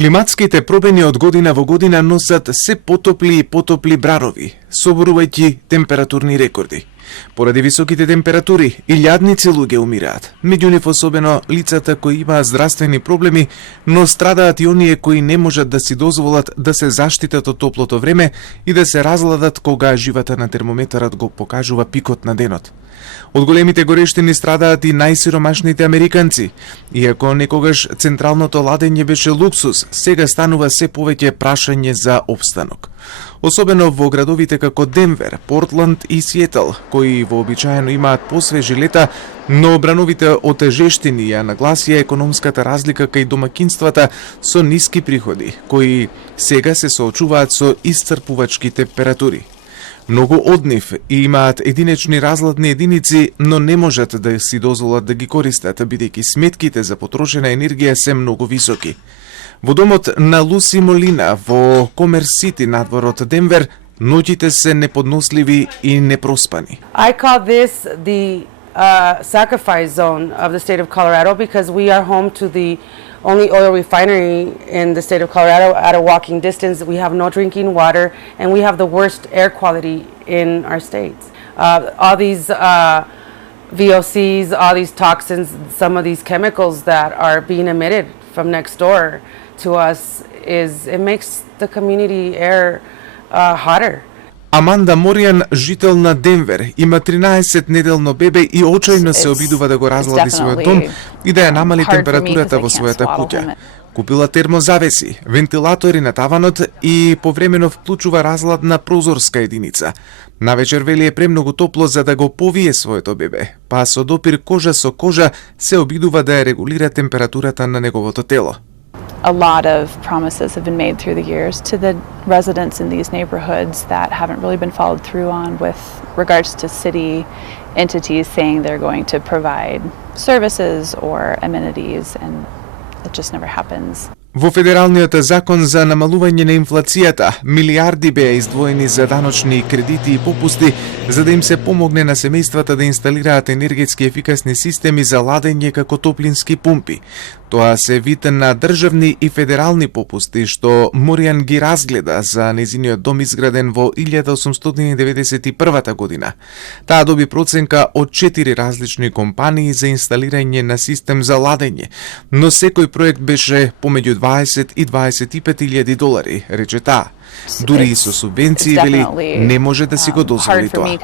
Климатските промени од година во година носат се потопли и потопли брарови, соборувајќи температурни рекорди. Поради високите температури, илјадници луѓе умираат. Меѓу нив особено лицата кои имаат здравствени проблеми, но страдаат и оние кои не можат да си дозволат да се заштитат од топлото време и да се разладат кога живата на термометарот го покажува пикот на денот. Од големите горештини страдаат и најсиромашните американци. Иако некогаш централното ладење беше луксус, сега станува се повеќе прашање за опстанок. Особено во градовите како Денвер, Портланд и Сиетл, кои вообичаено имаат посвежи лета, но брановите отежештини ја нагласија економската разлика кај домакинствата со ниски приходи, кои сега се соочуваат со исцрпувачки температури. Многу од нив имаат единечни разладни единици, но не можат да си дозволат да ги користат, бидејќи сметките за потрошена енергија се многу високи. Во домот на Луси Молина во Комерс-Сити надвор од Денвер, ноќите се неподносливи и непроспани. I call this the sacrifice zone of the state of Colorado because we are home to the only oil refinery in the state of Colorado at a walking distance. We have no drinking water and we have the worst air quality in our states. All these VOCs, all these toxins, some of these chemicals that are being emitted from next door to us it makes the community air hotter. Аманда Моријан, жител на Денвер, има 13-неделно бебе и очајно се обидува да го разлади својот дом и да ја намали температурата во својата куќа. Купила термозавеси, вентилатори на таванот и повремено вклучува разладна прозорска единица. Навечер вели е премногу топло за да го повие своето бебе, па со допир кожа со кожа се обидува да ја регулира температурата на неговото тело. A lot of promises have been made through the years to the residents in these neighborhoods that haven't really been followed through on with regards to city entities saying they're going to provide services or amenities, and it just never happens. Во Федералниот закон за намалување на инфлацијата, милиарди беа издвоени за даночни кредити и попусти, за да им се помогне на семејствата да инсталираат енергетски ефикасни системи за ладење како топлински пумпи. Тоа се вид на државни и федерални попусти што Моријан ги разгледа за нејзиниот дом изграден во 1891 година. Таа доби проценка од 4 различни компании за инсталирање на систем за ладење, но секој проект беше помеѓу 20 и 25.000 долари, рече таа. Дури и со субвенции, вели, не може да си го дозволи тоа.